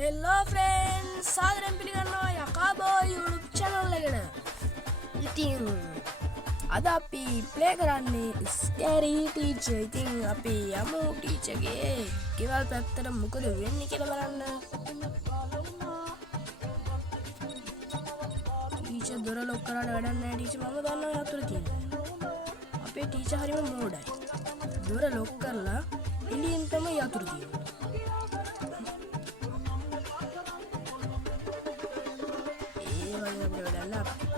Hello friends, සාදරයෙන් පිළිගන්නවා යකාබෝ YouTube channel එකට. ඉතින් අද අපි play කරන්නේ Scary Teacher. ඉතින් අපි යමු teacher ගේ ගෙවල් පැත්තට මොකද වෙන්නේ කියලා බලන්න. teacher දොර ලොක් කරලා වැඩක් නැහැ teacher. මම දන්නවා යතුරු තියෙනවා. අපේ teacher හරිම මෝඩයි. දොර ලොක් කරලා එළියෙන් තමයි යතුරු තියෙන්නේ.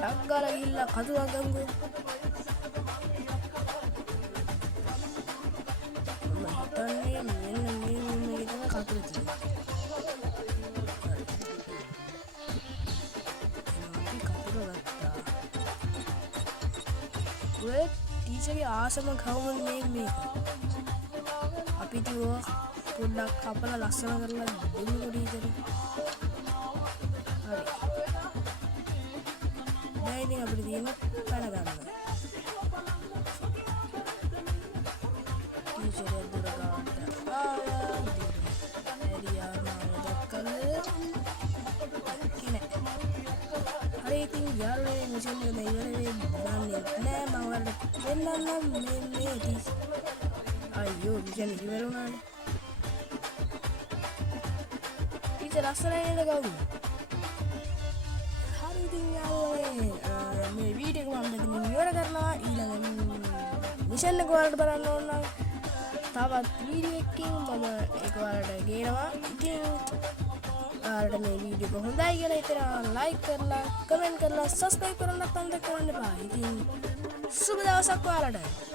Agak gila kadu aganggu. Mahitane men gitu kadu itu. Nanti kadu latta. Gue teacher की आसम खाऊं में अभी तो वो पुल्ला कापला लස්සන කරලා දෙන්නකො teacher. Ini nggak berdiri, pada gambar. Di sini ada area mau color. Kini, hari ini jalan ini misalnya dengan ini mau ada benar ini. Ayo, bisa nih gimana nih? Ini rasanya ada kau. මේ video එක මම මෙතන ඉවර කරනවා. ඊළඟ mission එක වලට බලන්න ඕන නම් තවත් වීඩියෝ එකකින් මම ඒක වලට ගේනවා. ඉතින් ඔයාලට මේ වීඩියෝ එක හොඳයි කියලා හිතනවා ලයික් කරලා කමෙන්ට් කරලා සබ්ස්ක්‍රයිබ් කරන්න නැත්නම් කරන්න එපා. ඉතින් සුබ දවසක් ඔයාලට.